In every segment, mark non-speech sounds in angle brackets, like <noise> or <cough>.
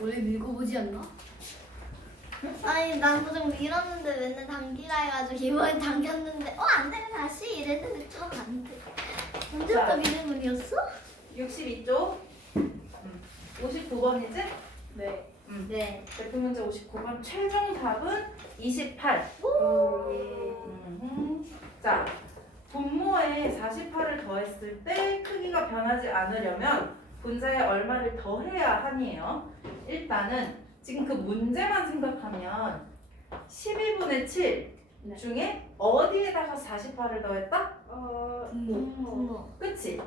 원래 밀고 보지 않나? 아니 난 보통 밀었는데 맨날 당기라 해가지고 이번엔 당겼는데 어안돼 다시 이랬는데 좀 안돼 언제부터 자. 미는 분이었어? 62쪽. 음. 59번이지? 네. 음. 네 대표 문제 59번 최종 답은 28. 음. 자, 분모에 48을 더했을 때 크기가 변하지 않으려면 분자에 얼마를 더해야 하니에요. 일단은 지금 그 문제만 생각하면 12분의 7 네. 중에 어디에다가 48을 더했다? 어, 분모 그치?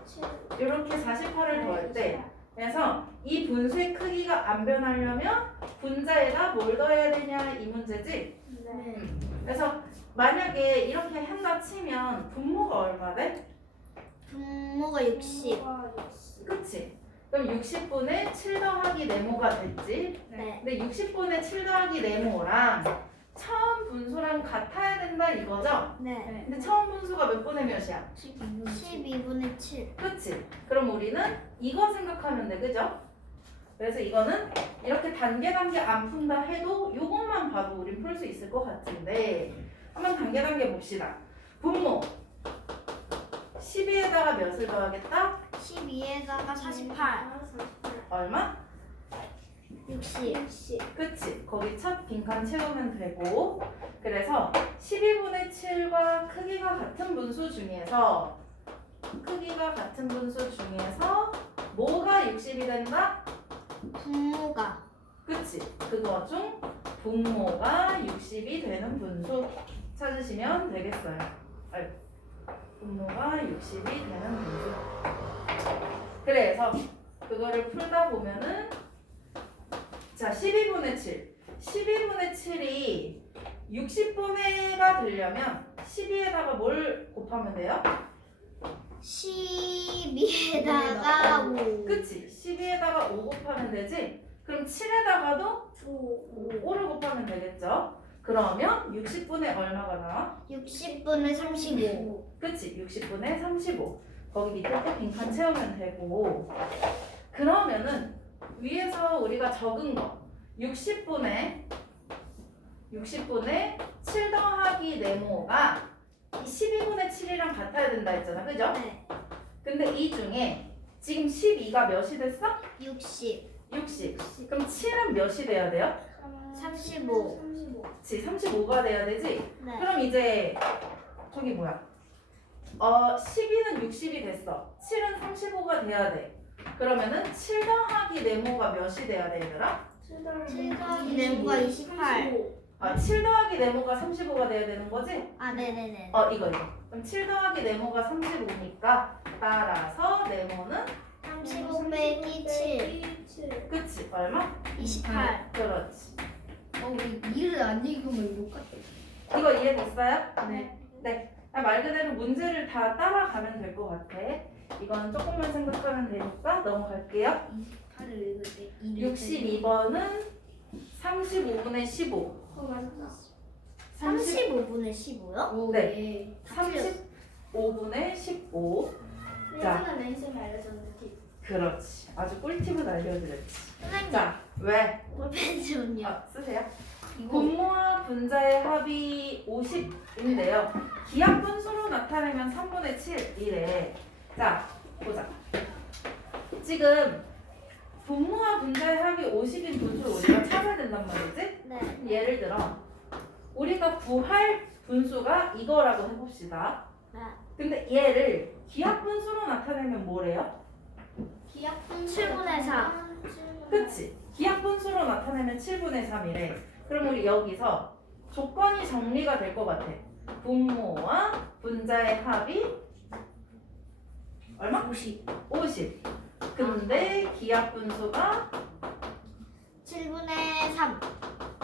이렇게 48을 더할 때 그래서 이 분수의 크기가 안 변하려면 분자에다 뭘 더해야 되냐 이 문제지? 네 그래서 만약에 이렇게 한다 치면 분모가 얼마 돼? 분모가 60 그치? 그럼 60분의 7 더하기 네모가 됐지? 네. 근데 60분의 7 더하기 네모랑 처음 분수랑 같아야 된다 이거죠? 네. 근데 처음 분수가 몇 분의 몇이야? 12분의 7 그치? 그럼 우리는 이거 생각하면 돼, 그죠? 그래서 이거는 이렇게 단계 단계 안 푼다 해도 이것만 봐도 우린 풀 수 있을 것 같은데 한번 단계 단계 봅시다. 분모 12에다가 몇을 더하겠다? 12에다가 48 얼마? 60 그치? 거기 첫 빈칸 채우면 되고 그래서 12분의 7과 크기가 같은 분수 중에서 크기가 같은 분수 중에서 뭐가 60이 된다? 분모가 그치? 그거 중 분모가 60이 되는 분수 찾으시면 되겠어요. 아이고. 분모가 60이 되는 분수. 그래서 그거를 풀다 보면은 자 12분의 7 12분의 7이 60분의가 되려면 12에다가 뭘 곱하면 돼요? 12에다가 5 그치? 12에다가 5 곱하면 되지? 그럼 7에다가도 5를 곱하면 되겠죠? 그러면 60분의 얼마가 나와? 60분의 35 그치? 60분의 35. 거기 밑에 또 빈칸 채우면 되고. 그러면은 위에서 우리가 적은 거 60분의 60분의 7 더하기 네모가 이 12분의 7이랑 같아야 된다 했잖아. 그죠? 네. 근데 이 중에 지금 12가 몇이 됐어? 60 60. 그럼 7은 몇이 돼야 돼요? 35 그치? 35가 돼야 되지? 네. 그럼 이제 저기 뭐야? 어 12는 60이 됐어. 7은 35가 돼야 돼. 그러면은 7 더하기 네모가 몇이 돼야 돼 얘들아? 7 더하기 네모가 28 아, 7 더하기 네모가 35가 돼야 되는 거지? 아 네네네 어 이거 이거. 그럼 7 더하기 네모가 35니까 따라서 네모는 35 빼기 7 그치 얼마? 28 그렇지. 어, 우리 일을 안 읽으면 못 갔다. 이거 이해됐어요? 네. 네. 아, 말 그대로 문제를 다 따라가면 될 것 같아. 이건 조금만 생각하면 되니까 넘어갈게요. 28을 읽을 때 일을 62번은 35분의 15. 어, 맞아. 35분의 15요? 오, 네. 예. 35분의 15. 자. 맹쌤이 알려줬는데 그렇지. 아주 꿀팁을 알려드렸지. 선생님 자, 왜? 볼펜 좀요 아, 쓰세요. 분모와 분자의 합이 50인데요. 기하 분수로 나타내면 3분의 7이래. 자, 보자. 지금 분모와 분자의 합이 50인 분수를 우리가 <laughs> 찾아야 된단 말이지? 네 예를 들어 우리가 구할 분수가 이거라고 해봅시다. 네. 근데 얘를 기하 분수로 나타내면 뭐래요? 기억 7분의 4 그치? 기하 분수로 나타내면 7분의 3이래. 그럼 우리 여기서 조건이 정리가 될 것 같아. 분모와 분자의 합이 얼마? 50. 50. 근데 기하 분수가 7분의 3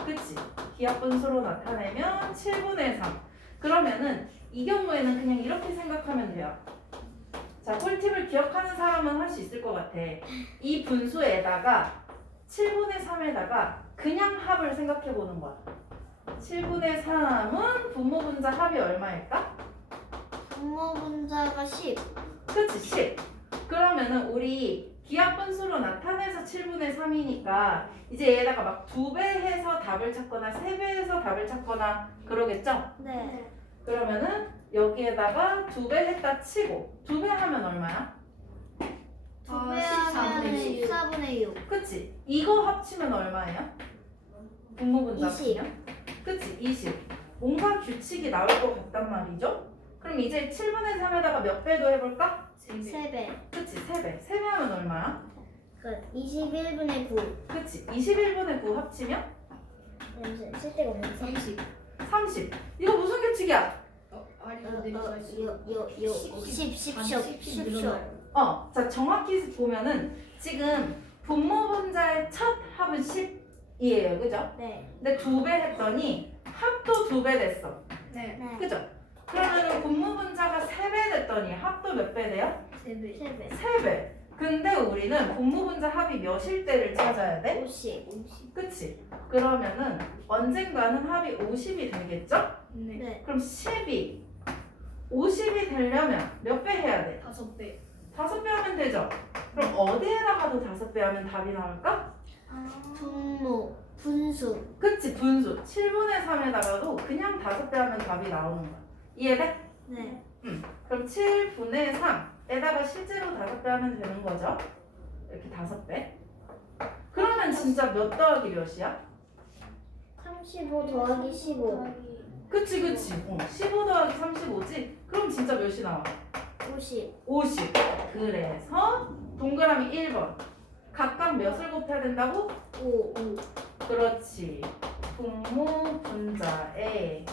그치? 기하 분수로 나타내면 7분의 3. 그러면은 이 경우에는 그냥 이렇게 생각하면 돼요. 자, 꿀팁을 기억하는 사람은 할 수 있을 것 같아. 이 분수에다가 7분의 3에다가 그냥 합을 생각해 보는 거야. 7분의 3은 분모 분자 합이 얼마일까? 분모 분자가 10 그치, 10. 그러면은 우리 기하 분수로 나타내서 7분의 3이니까 이제 얘다가 막 두 배 해서 답을 찾거나 세 배 해서 답을 찾거나 그러겠죠? 네. 그러면은 여기에다가 두 배 했다 치고 두 배 하면 얼마야? 두 아, 배 하면 14분의 6. 14분의 6. 그치? 이거 합치면 얼마예요? 분모분자 20. 합치면? 그치? 20. 뭔가 규칙이 나올 것 같단 말이죠? 그럼 이제 7분의 3에다가 몇 배도 해볼까? 3배. 그치? 3배. 3배 하면 얼마야? 그 21분의 9. 그치? 21분의 9 합치면 잠시 쓸데가 없는 30. 30. 이거 무슨 규칙이야? 어, 아니 어, 어, 요, 요, 요, 10, 10, 10, 10, 10, 어, 자 정확히 보면은 지금 분모분자의 첫 합은 10이에요. 그죠? 네. 근데 두 배 했더니 합도 두 배 됐어. 네. 네. 그죠? 그러면은 분모분자가 세 배 됐더니 합도 몇 배 돼요? 3배. 3배. 세 배. 근데 우리는 분모분자 합이 몇일 때를 찾아야 돼? 50. 50. 그치? 그러면은 언젠가는 합이 50이 되겠죠? 네. 네. 그럼 10이 50이 되려면 몇 배 해야 돼? 5배. 다섯 배 하면 되죠? 그럼 어디에다가도 다섯 배 하면 답이 나올까? 분모. 분수. 그치 분수 7분의 3에다가도 그냥 다섯 배 하면 답이 나오는 거야 이해돼? 네. 그럼 7분의 3에다가 실제로 다섯 배 하면 되는 거죠 이렇게 다섯 배 그러면 진짜 몇 더하기 몇이야? 35 더하기 15. 그치 그치 어, 15 더하기 35지? 그럼 진짜 몇이 나와? 50. 50 그래서 동그라미 1번 각각 몇을 곱해야 된다고? 5. 그렇지. 분모 분자에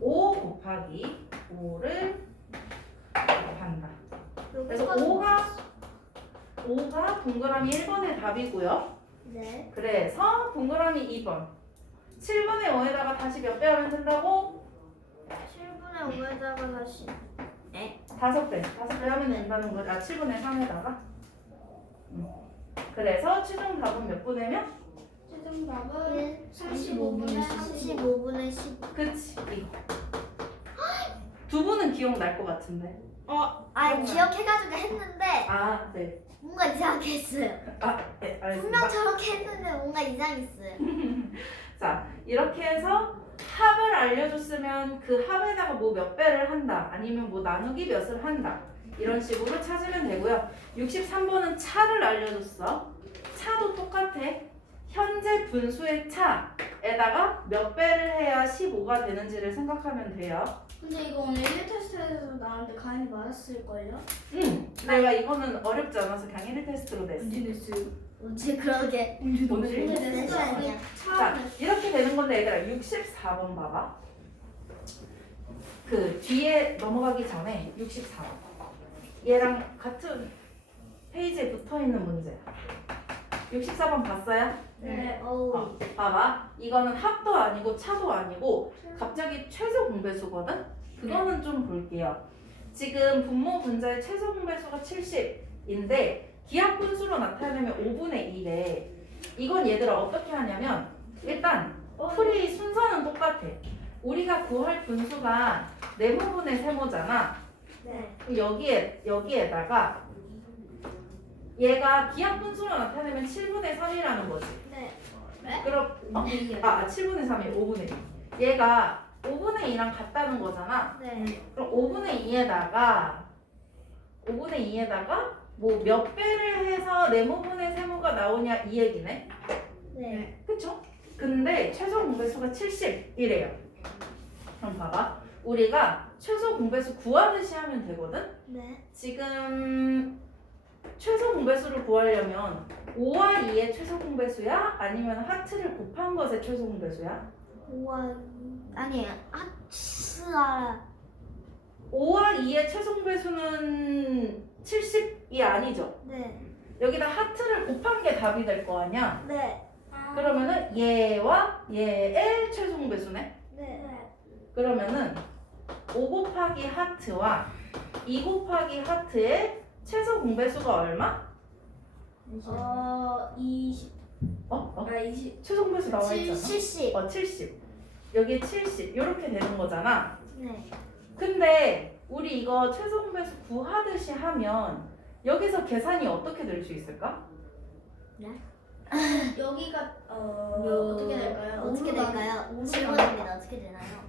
5 곱하기 5를 곱한다. 그래서 5가 5가 동그라미 1번의 답이고요. 네. 그래서 동그라미 2번. 7분의 5에다가 다시 몇 배 하면 된다고? 7분의 5에다가 다시. 다섯 배. 다섯 배 하면 된다는 거지. 아, 7분의 3에다가. 음. 그래서 최종 답은 몇 분의면? 최종 답은 1. 35분의 35분의 10. 그치. 이거. 두 분은 기억날 것 같은데. 어, 아 기억해가지고 했는데 아, 네. 뭔가 이상하게 했어요. 아, 네, 알겠습니다. 분명 저렇게 했는데 뭔가 이상했어요. <laughs> 자, 이렇게 해서 합을 알려줬으면 그 합에다가 뭐 몇 배를 한다, 아니면 뭐 나누기 몇을 한다. 이런 식으로 찾으면 되고요. 63번은 차를 알려줬어. 차도 똑같아. 현재 분수의 차에다가 몇 배를 해야 15가 되는지를 생각하면 돼요. 근데 이거 오늘 1 테스트에서 나한테 가인이 맞았을걸요? 응, 내가 이거는 어렵지 않아서 그냥 1 테스트로 냈어. 언제 냈어요? 언제 그러게. 언제 오늘 언제 테스트 아니야. 냈어요? 자, 이렇게 되는 건데 얘들아 64번 봐봐. 그 뒤에 넘어가기 전에 64번. 얘랑 같은 페이지에 붙어 있는 문제야. 64번 봤어요? 네. 어우. 어, 봐봐. 이거는 합도 아니고 차도 아니고 갑자기 최소 공배수거든? 그거는 좀 볼게요. 지금 분모 분자의 최소 공배수가 70인데 기하 분수로 나타내면 5분의 1에 이건 얘들아 어떻게 하냐면 일단 풀이 순서는 똑같아. 우리가 구할 분수가 네모분의 세모잖아. 네. 그럼 여기에 여기에다가 얘가 기하 분수로 나타내면 7분의 3이라는 거지. 네. 그럼 어? 네. 아 7분의 3이 5분의 2. 얘가 5분의 2랑 같다는 거잖아. 네. 그럼 5분의 2에다가 5분의 2에다가 뭐 몇 배를 해서 네모분의 세모가 나오냐 이 얘기네. 네. 그쵸? 근데 최소 공배수가 70이래요. 그럼 봐봐. 우리가 최소 공배수 구하듯이 하면 되거든? 네. 지금 최소 공배수를 구하려면 5와 2의 최소 공배수야? 아니면 하트를 곱한 것의 최소 공배수야? 우와. 아니, 하츠아. 5와 2의 최소 공배수는 70이 아니죠. 네. 여기다 하트를 곱한 게 답이 될 거 아니야? 네. 그러면은 얘와 얘의 최소 공배수네? 네. 그러면은 5 곱하기 하트와 2 곱하기 하트의 최소 공배수가 얼마? 어, 20. 어? 어? 아, 20. 최소 공배수 나와 있잖아. 70. 어, 70. 여기에 70. 이렇게 되는 거잖아. 네. 근데 우리 이거 최소 공배수 구하듯이 하면 여기서 계산이 어떻게 될 수 있을까? <laughs> 여기가 어 요- 어떻게 될까요? 어떻게 될까요? 질문입니다. 어떻게 되나요?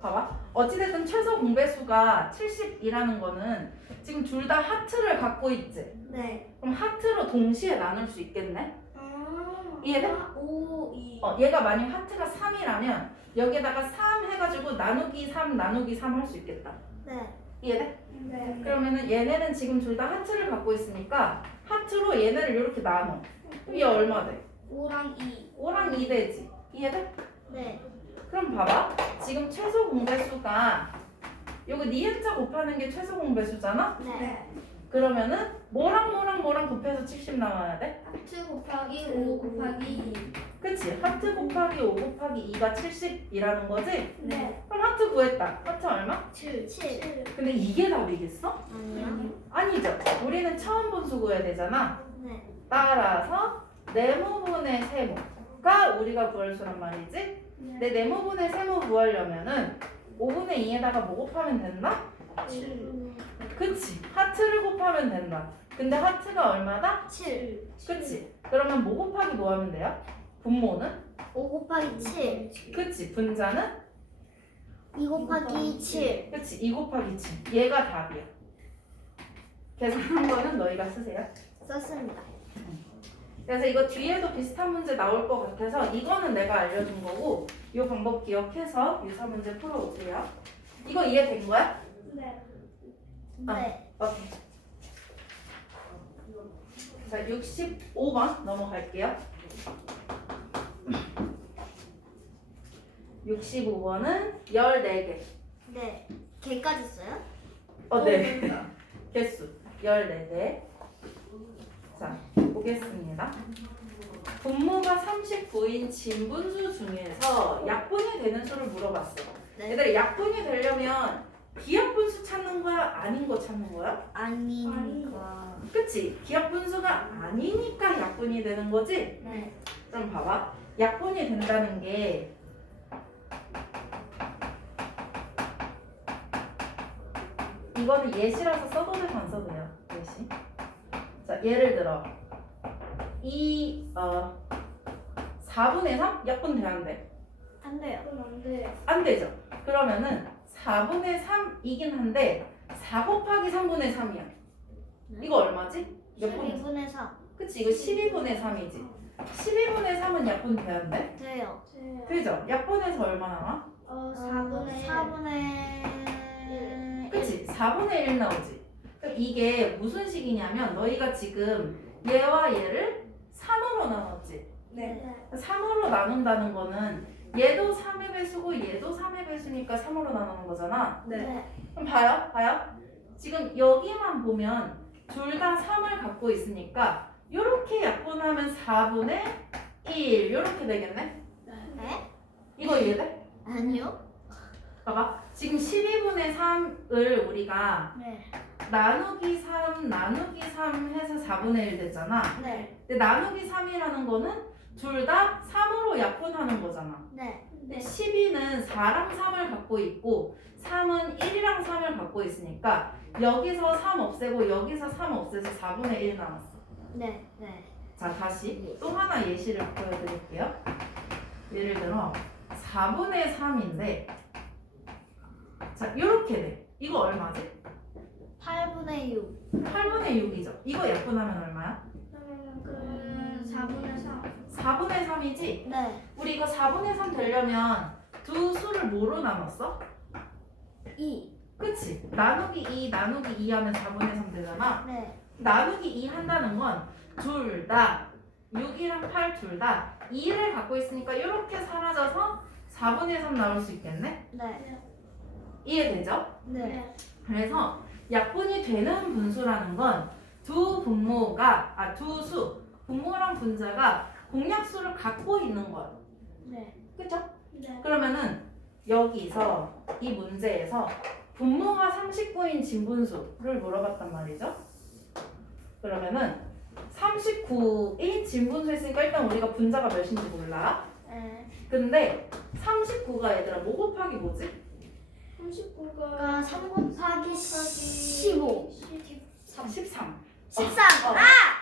봐봐. 어찌됐든 최소 공배수가 70이라는 거는 지금 둘 다 하트를 갖고 있지. 네. 그럼 하트로 동시에 나눌 수 있겠네? 아, 이해돼? 5, 2. 어, 얘가 만약 하트가 3이라면 여기에다가 3 해가지고 나누기 3 나누기 3 할 수 있겠다. 네. 이해돼? 네. 그러면은 얘네는 지금 둘 다 하트를 갖고 있으니까 하트로 얘네를 이렇게 나눠. 그럼 얘 얼마 돼? 5랑 2. 5랑 2 되지. 이해돼? 네. 그럼 봐봐. 지금 최소 공배수가 요거 니은자 곱하는 게 최소 공배수잖아? 네. 네. 그러면은 뭐랑 뭐랑 뭐랑 곱해서 70 나와야 돼? 하트 곱하기 5 곱하기 2. 그치? 하트 곱하기 5 곱하기 2가 70이라는 거지? 네. 그럼 하트 구했다. 하트 얼마? 7. 7. 근데 이게 답이겠어? 아니요. 아니죠. 우리는 처음 분수 구해야 되잖아. 네. 따라서 네모분의 세모가 우리가 구할 수란 말이지? 네. 근데 네모분의 세모 구하려면은 5분의 2에다가 뭐 곱하면 된다? 7. 그치? 하트를 곱하면 된다. 근데 하트가 얼마다? 7. 그치? 그러면 뭐 곱하기 뭐 하면 돼요? 분모는? 5 곱하기 7. 그치? 분자는? 2 곱하기 7. 그치? 2 곱하기 7. 얘가 답이야. 계산한 거는 너희가 쓰세요. 썼습니다. 그래서 이거 뒤에도 비슷한 문제 나올 것 같아서 이거는 내가 알려준 거고 이 방법 기억해서 유사 문제 풀어오세요. 이거 이해된 거야? 네. 아. 네. 오케이. 자, 65번 넘어갈게요. 65번은 14개. 네. 개까지 써요? 어, 네. <laughs> 개수 14개. 자, 보겠습니다. 분모가 39인 진분수 중에서 약분이 되는 수를 물어봤어. 네. 얘들아, 약분이 되려면 비약분수 찾는 거야? 아닌 거 찾는 거야? 아니니까. 그치? 기하분수가 아니니까 약분이 되는 거지? 네. 그럼 봐봐. 약분이 된다는 게 이거는 예시라서 써도 되고 안 써도 돼요. 예시. 자, 예를 들어 이 어, 4분의 3 약분 돼야 안 돼? 안 돼요. 그럼 안 돼. 안 되죠. 그러면은 4분의 3이긴 한데 4 곱하기 3분의 3이야. 이거 얼마지? 몇 분? 12분의 3. 그치 이거 12분의 3이지 12분의 3은 약분 돼? 돼요. 네. 그죠? 약분해서 얼마 나와? 어, 4분의 4분의 그치 4분의 1 나오지 그럼 이게 무슨 식이냐면 너희가 지금 얘와 얘를 3으로 나눴지 네. 3으로 나눈다는 거는 얘도 3의 배수고 얘도 3의 배수니까 3으로 나누는 거잖아 네. 그럼 봐요 봐요 지금 여기만 보면 둘 다 3을 갖고 있으니까 이렇게 약분하면 4분의 1 이렇게 되겠네 네? 이거 이해돼? 아니요. 봐봐. 지금 12분의 3을 우리가 네. 나누기 3, 나누기 3 해서 4분의 1 됐잖아. 네. 근데 나누기 3이라는 거는 둘 다 3으로 약분하는 거잖아. 네. 근데 12는 4랑 3을 갖고 있고 3은 1이랑 3을 갖고 있으니까 여기서 3 없애고 여기서 3 없애서 4분의 1 남았어. 네. 네. 자, 다시 또 하나 예시를 보여드릴게요. 예를 들어 4분의 3인데 자, 이렇게 돼. 이거 얼마지? 8분의 6. 8분의 6이죠. 이거 약분하면 얼마야? 그러면 그러면 4분의 3. 4분의 3이지? 네. 우리 이거 4분의 3 되려면 두 수를 뭐로 나눴어? 2. 그치? 나누기 2, 나누기 2 하면 4분의 3 되잖아. 네. 나누기 2 한다는 건 둘 다 6이랑 8 둘 다 2를 갖고 있으니까 이렇게 사라져서 4분의 3 나올 수 있겠네? 네. 이해되죠? 네. 그래서 약분이 되는 분수라는 건 두 분모가 아 두 수 분모랑 분자가 공약수를 갖고 있는 거야. 네. 그죠? 네. 그러면은 여기서 이 문제에서 분모가 39인 진분수를 물어봤단 말이죠. 그러면은 39인 진분수 했으니까 일단 우리가 분자가 몇인지 몰라. 네. 근데 39가 얘들아 뭐 곱하기 뭐지? 39가 그러니까 3 곱하기 15. 13. 13. 어, 아!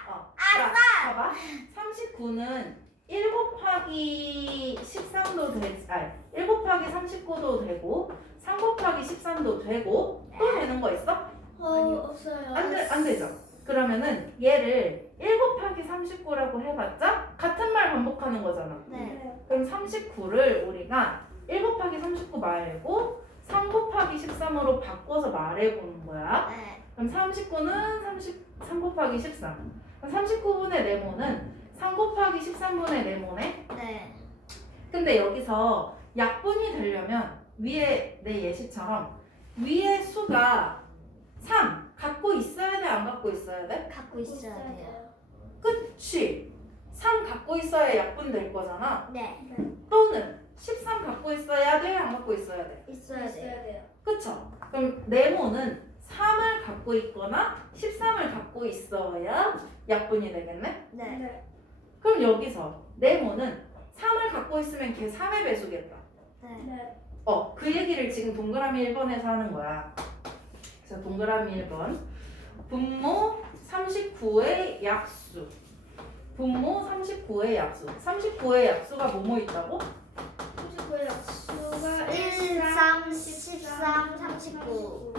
어. 자, 봐봐. 39는 1 곱하기 13도 되지, 아니, 1 곱하기 39도 되고, 3 곱하기 13도 되고, 또 되는 거 있어? 어, 없어요. 안, 되, 안 되죠. 그러면은 얘를 1 곱하기 39라고 해봤자 같은 말 반복하는 거잖아. 네. 그럼 39를 우리가 1 곱하기 39 말고 3 곱하기 13으로 바꿔서 말해보는 거야. 네. 그럼 39는 30, 3 곱하기 13. 39분의 네모는 3 곱하기 13분의 네모네. 네. 근데 여기서 약분이 되려면 위에 내 예시처럼 위에 수가 3 갖고 있어야 돼? 안 갖고 있어야 돼? 갖고 있어야 돼요. 그치. 3 갖고 있어야 약분 될 거잖아. 네. 또는 13 갖고 있어야 돼? 안 갖고 있어야 돼? 있어야 돼요. 있어야 돼요. 그쵸? 그럼 네모는 3을 갖고 있거나 13을 갖고 있어야 약분이 되겠네? 네. 네. 그럼 여기서 네모는 3을 갖고 있으면 걔 3의 배수겠다. 네. 네. 어, 그 얘기를 지금 동그라미 1번에서 하는 거야. 그래서 동그라미 1번. 분모 39의 약수. 분모 39의 약수. 39의 약수가 뭐뭐 있다고? 39의 약수가 1, 3, 13, 39.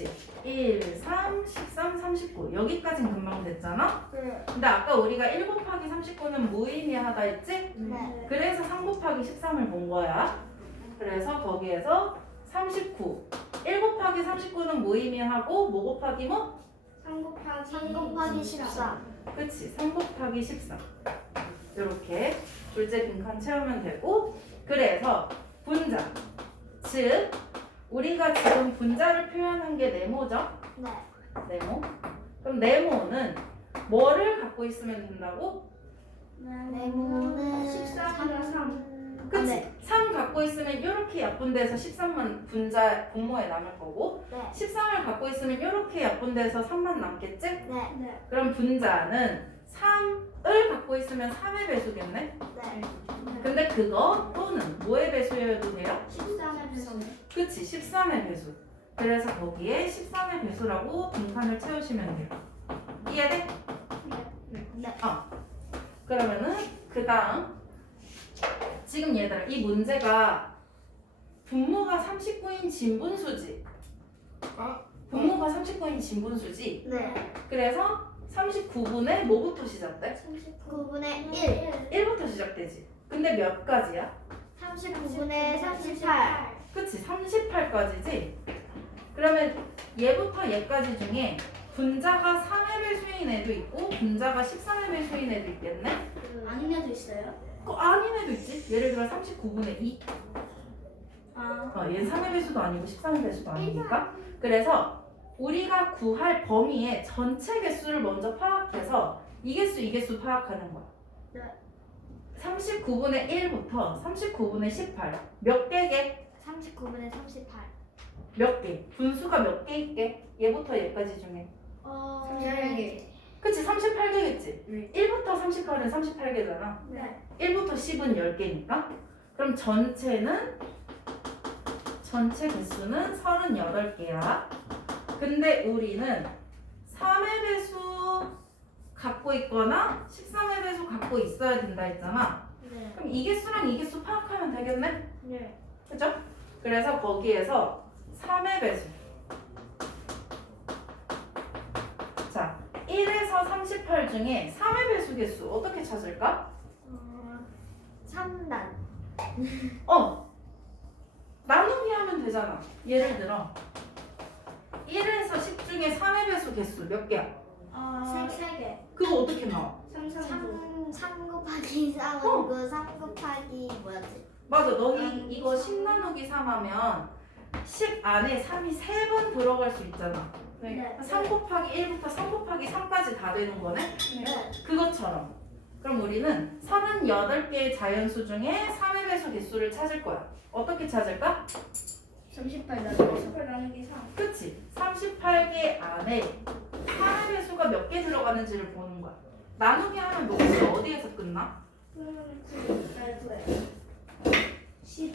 그치? 1, 3, 13, 39. 여기까진 금방 됐잖아? 네. 근데 아까 우리가 1 곱하기 39는 무의미하다 했지? 네. 그래서 3 곱하기 13을 본 거야. 그래서 거기에서 39. 1 곱하기 39는 무의미하고 뭐 곱하기 뭐? 3 곱하기 3 곱하기 14. 그치? 3 곱하기 14. 이렇게 둘째 빈칸 채우면 되고 그래서 분자. 즉 우리가 지금 분자를 표현한 게 네모죠? 네. 네모. 그럼 네모는 뭐를 갖고 있으면 된다고? 네모는 13이랑 3. 그치? 네. 3 갖고 있으면 이렇게 약분돼서 13만 분자 분모에 남을 거고 네. 13을 갖고 있으면 이렇게 약분돼서 3만 남겠지? 네. 네. 그럼 분자는 3을 갖고 있으면 3의 배수겠네? 네. 근데 그거 또는 뭐의 배수여도 돼요? 13의 배수. 그치 13의 배수 그래서 거기에 13의 배수라고 빈칸을 채우시면 돼요 이해돼? 네. 그러면은 그 다음 지금 얘들아 이 문제가 분모가 39인 진분수지 분모가 39인 진분수지 네. 그래서 39분의 뭐부터 시작돼? 9분의 1. 1부터 시작되지 근데 몇 가지야? 39분의 38. 그치 38까지지 그러면 얘부터 얘까지 중에 분자가 3의 배수인 애도 있고 분자가 13의 배수인 애도 있겠네 아닌 애도 있어요? 그 아닌 애도 있지 예를 들어 39분의 2 아. 어, 얘는 3의 배수도 아니고 13의 배수도 아니니까 그래서 우리가 구할 범위의 전체 개수를 먼저 파악해서 이 개수 이 개수 파악하는 거야 네. 39분의 1부터 39분의 18 몇 개게? 39분의 38. 몇 개? 분수가 몇 개 있게? 얘부터 얘까지 중에 어. 38개. 그치 38개겠지 네. 1부터 38은 38개잖아 네. 1부터 10은 10개니까 그럼 전체는 전체 개수는 38개야 근데 우리는 3의 배수 갖고 있거나 13의 배수 갖고 있어야 된다 했잖아 네. 그럼 이 개수랑 이 개수 파악하면 되겠네 네. 그죠? 그래서 거기에서 3의 배수 자 1에서 38 중에 3의 배수 개수 어떻게 찾을까? 어. 3단. 어 나누기 하면 되잖아 예를 들어 1에서 10 중에 3의 배수 개수 몇 개야? 아, 3개. 그거 어떻게 나와? 3, 3, 9. 3, 3 곱하기 <laughs> 3은 어. 그3 곱하기 뭐였지? 맞아 너희 이거 10 나누기 3 하면 10 안에 3이 3번 들어갈 수 있잖아 네. 3 곱하기 1부터 3 곱하기 3까지 다 되는 거네? 네. 그것처럼 그럼 우리는 38개의 자연수 중에 3의 배수 개수를 찾을 거야 어떻게 찾을까? 38 나누기 38 나누기 3. 그치 38개 안에 3의 배수가 몇 개 들어가는지를 보는 거야 나누기 하면 녹수 어디에서 끝나? 그러면 그 날구에 12.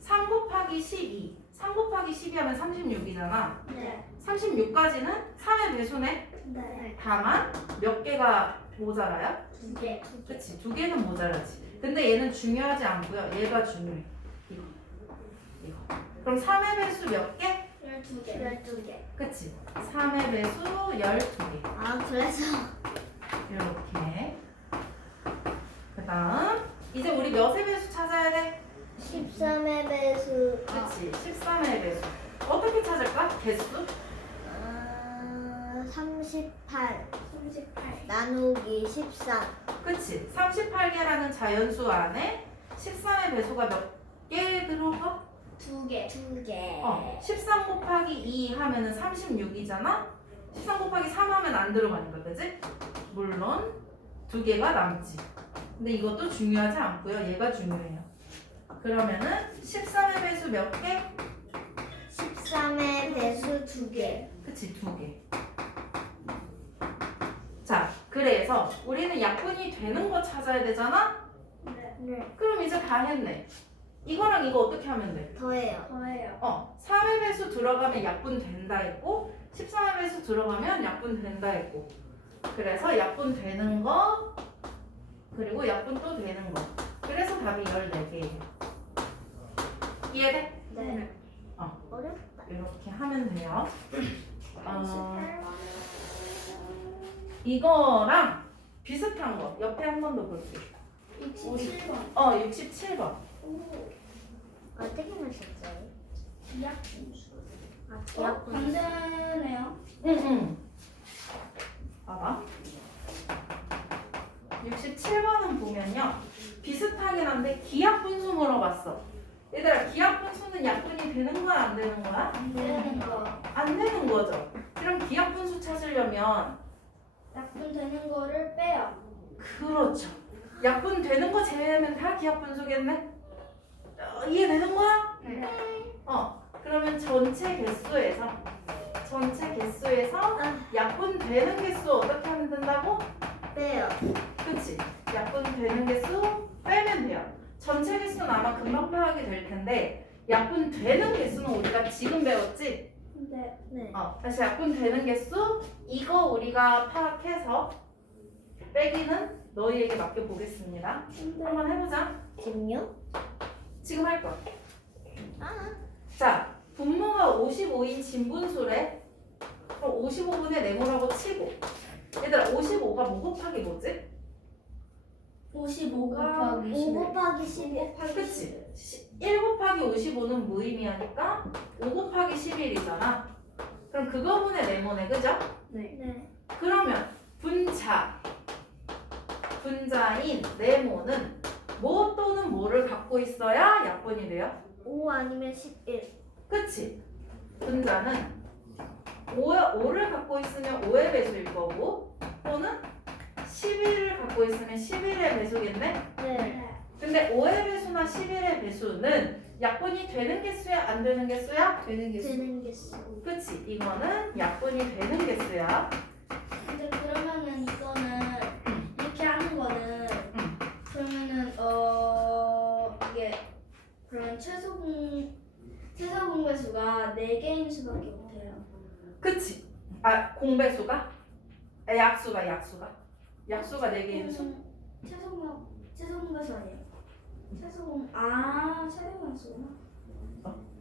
3 곱하기 12 3 곱하기 12 하면 36이잖아. 네. 36까지는 3의 배수네. 네. 다만 몇 개가 모자라요? 두 개. 그치 두 개는 모자라지 근데 얘는 중요하지 않고요 얘가 중요해 이거 그럼 3의 배수 몇 개? 12개. 열두 개. 그치 3의 배수 12개 아 그래서 이렇게 그 다음 이제 우리 몇의 배수 찾아야 돼? 13의 배수. 그치 13의 배수 어떻게 찾을까? 개수? 아, 38 38. 나누기 13. 그치 38개라는 자연수 안에 13의 배수가 몇 개 들어가? 2개. 두 개. 어, 13 곱하기 2 하면은 36이잖아? 13 곱하기 3 하면 안 들어가니까, 그지? 물론 두 개가 남지. 근데 이것도 중요하지 않고요. 얘가 중요해요. 그러면은 13의 배수 몇 개? 13의 배수 두 개. 그치, 두 개. 자, 그래서 우리는 약분이 되는 거 찾아야 되잖아? 네. 네. 그럼 이제 다 했네. 이거랑 이거 어떻게 하면 돼? 더해요. 더해요. 어, 3의 배수 들어가면 약분 된다 했고 13의 배수 들어가면 약분 된다 했고 그래서 약분 되는 거 그리고 약분 또 되는 거 그래서 답이 14개예요 이해돼? 네. 어. 어렵다. 이렇게 하면 돼요 <laughs> 어, 이거랑 비슷한 거 옆에 한 번 더 볼게요 67번. 어 67번 어떻게 마셨어요? 기약 분수. 아, 어? 기압분. 반대네요. 응응. 봐봐. 67번은 보면요. 비슷하긴 한데 기압 분수 물어 봤어. 얘들아 기압 분수는 약분이 되는 거야 안 되는 거야? 안 되는 거. 안 되는 거죠. 그럼 기압 분수 찾으려면 약분 되는 거를 빼요. 그렇죠. 약분 되는 거 제외하면 다 기압 분수겠네. 어, 이해되는 거야? 네. 어. 그러면 전체 개수에서 전체 개수에서 아, 약분 되는 개수 어떻게 하면 된다고? 빼요. 그치? 약분 되는 개수 빼면 돼요. 전체 개수는 아마 금방 파악이 될 텐데 약분 되는 개수는 우리가 지금 배웠지? 네. 네. 어, 다시 약분 되는 개수 이거 우리가 파악해서 빼기는 너희에게 맡겨보겠습니다. 한번 해보자. 지금요? 지금 할 거야. 아. 자, 분모가 55인 진분수래. 그럼 55분의 네모라고 치고 얘들아 55가 뭐 곱하기 뭐지? 55가 5 곱하기 11. 곱하기 그치? 1 곱하기 55는 무의미하니까 5 곱하기 11이잖아. 그럼 그거분의 네모네, 그죠? 네. 네. 그러면 분자, 분자인 네모는 뭐 또는 뭐를 갖고 있어야 약분이 돼요? 5 아니면 11. 그치? 분자는 5, 5를 갖고 있으면 5의 배수일 거고 또는 11을 갖고 있으면 11의 배수겠네? 네. 네. 근데 5의 배수나 11의 배수는 약분이 되는 개수야 안 되는 개수야? 되는 되는 개수. 그치? 이거는 약분이 되는 개수야. 근데 그러면은 이거는 이렇게 하는 거는 응. 그러면은 어 이게 그러면 최소 공 최소 공배수가 4개인 수밖에 못해요. 그치? 아 공배수가? 아, 약수가 약수가 약수가 4개인 수? 음, 최소 공 최소 공배수 아니에요? 최소 공아 최대 공배수구나.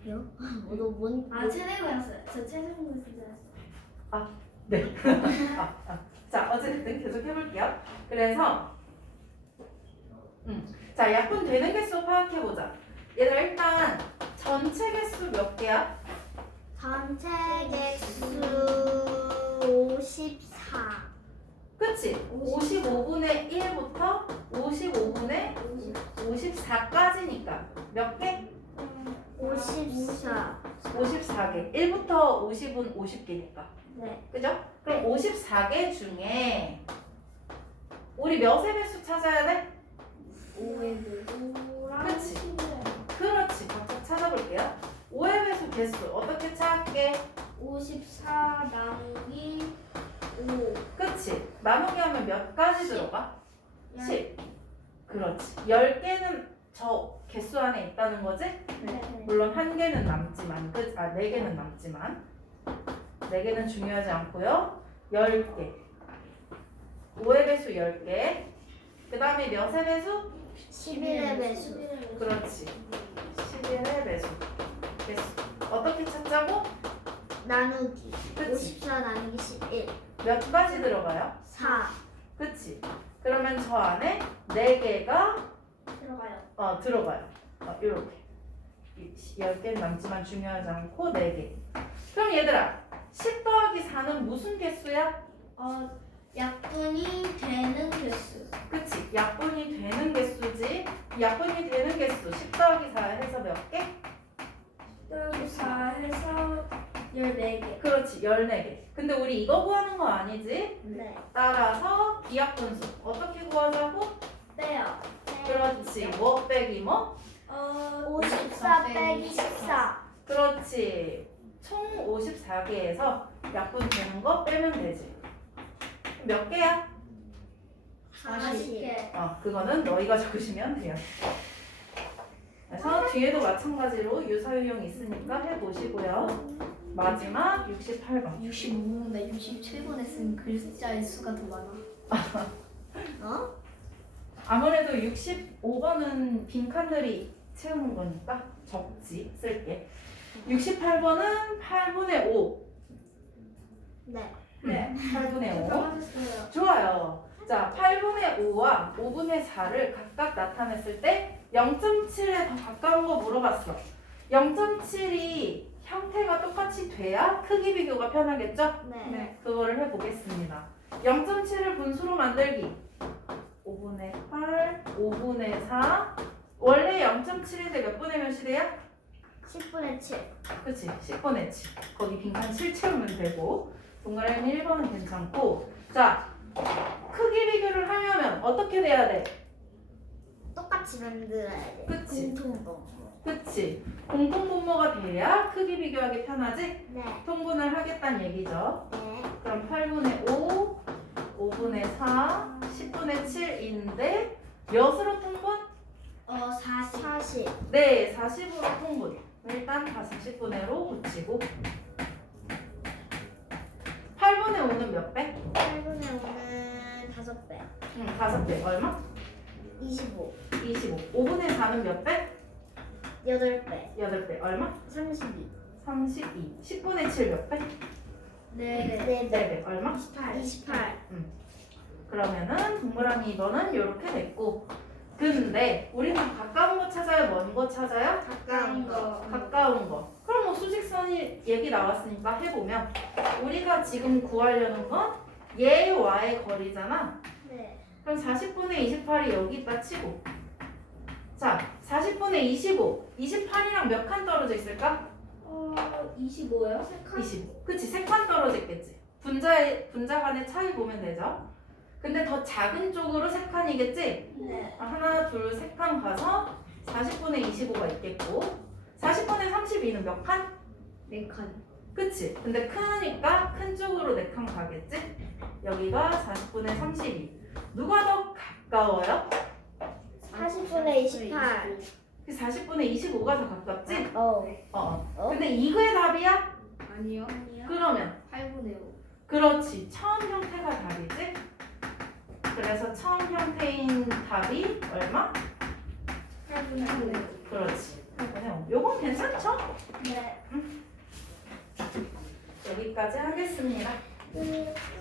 <laughs> 이거 뭔? 아 최대 공배수. 저 최소 공배수 줄 알았어요. 네. <laughs> 아, 아. 자 어쨌든 계속 해볼게요. 그래서 음. 자 약분 되는 개수 파악해보자. 얘들아 일단 전체 개수 몇 개야? 전체 개수 54. 그치? 55분의 1부터 55분의 54까지니까 몇 개? 54. 54개. 1부터 50은 50개니까. 네. 그죠? 그럼 54개 중에 우리 몇의 배수 찾아야 돼? 5의 배수 5의 배수 개수 어떻게 찾게? 54 나누기 5 그치? 나누기 하면 몇 가지 들어가? 열. 10. 그렇지. 10개는 저 개수 안에 있다는 거지? 네. 물론 한 개는 남지만, 그, 아, 네 개는 남지만, 네 개는 중요하지 않고요. 열 개. 5의 배수 10개. 그 다음에 몇의 배수? 11의 배수. 그렇지. 11의 배수. 어떻게 찾자고? 나누기. 그치. 54 나누기 11. 몇 가지 들어가요? 4. 그치. 그러면 저 안에 4개가 들어가요. 어, 들어가요. 어, 이렇게. 10개는 남지만 중요하지 않고 4개. 그럼 얘들아, 10 더하기 4는 무슨 개수야? 어, 약분이 되는 개수. 그치. 약분이 되는 개수지. 약분이 되는 개수. 10 더하기 4 해서 몇 개? 여기 4 해서 14개. 그렇지. 14개. 근데 우리 이거 구하는 거 아니지? 네. 따라서 기약 분수. 어떻게 구하자고? 빼요. 그렇지. 뭐 빼기 뭐? 어, 54 빼기 14. 그렇지. 총 54개에서 약분 되는 거 빼면 되지. 몇 개야? 40개. 어, 그거는 너희가 적으시면 돼요. 그래서 뒤에도 마찬가지로 유사유형 있으니까 해보시고요. 마지막 68번. 65분보다 67번 했으면 글자의 수가 더 많아. <laughs> 어? 아무래도 65번은 빈칸들이 채우는 거니까 적지 쓸게. 68번은 8분의 5. 네. 네. 8분의 5. 들어가셨어요. 좋아요. 자, 8분의 5와 5분의 4를 각각 나타냈을 때 0.7에 더 가까운 거 물어봤어. 0.7이 형태가 똑같이 돼야 크기 비교가 편하겠죠? 네. 네. 그거를 해보겠습니다. 0.7을 분수로 만들기. 5분의 8, 5분의 4. 원래 0.7인데 몇 분의 몇이래요? 10분의 7. 그치 10분의 7 거기 빈칸 7 채우면 되고 동그라미 1번은 괜찮고 자 크기 비교를 하려면 어떻게 돼야 돼? 똑같이 만들어야 돼. 그치. 공통분. 그치 공통 분모가 돼야 크기 비교하기 편하지? 네. 통분을 하겠다는 얘기죠 네. 그럼 8분의 5, 5분의 4, 10분의 7인데 몇으로 통분? 어, 40. 40. 네 40으로 통분 일단 다 40분의로 붙이고 8분의 5는 몇 배? 8분의 5는 5배. 응, 5배 얼마? 25. 25. 5분의 4는 몇 배? 8배. 8배. 얼마? 32. 32. 10분의 7 몇 배? 네. 4배. 4배. 얼마? 28. 28. 그러면은 동그라미 2번은 이렇게 됐고 근데 우리는 가까운 거 찾아요? 먼 거 찾아요? 가까운 거. 가까운 거. 그럼 뭐 수직선이 얘기 나왔으니까 해보면 우리가 지금 구하려는 건 얘와의 거리잖아. 네. 그럼 40분의 28이 여기 있다 치고 자 40분의 25 28이랑 몇 칸 떨어져 있을까? 어, 25요? 3칸? 25 그치 3칸 떨어져 있겠지 분자의 분자 간의 차이 보면 되죠 근데 더 작은 쪽으로 3칸이겠지 네. 하나 둘 세 칸 가서 40분의 25가 있겠고 40분의 32는 몇 칸? 4칸. 그치 근데 크니까 큰 쪽으로 4칸 가겠지 여기가 40분의 32 누가 더 가까워요? 40분의 28. 40분의 25가 더 가깝지? 어. 어. 어? 근데 이거의 답이야? 아니요. 아니요. 그러면 8분의 5. 그렇지. 처음 형태가 답이지? 그래서 처음 형태인 답이 얼마? 8분의 5. 그렇지. 요건 괜찮죠? 네. 여기까지 하겠습니다. 끝.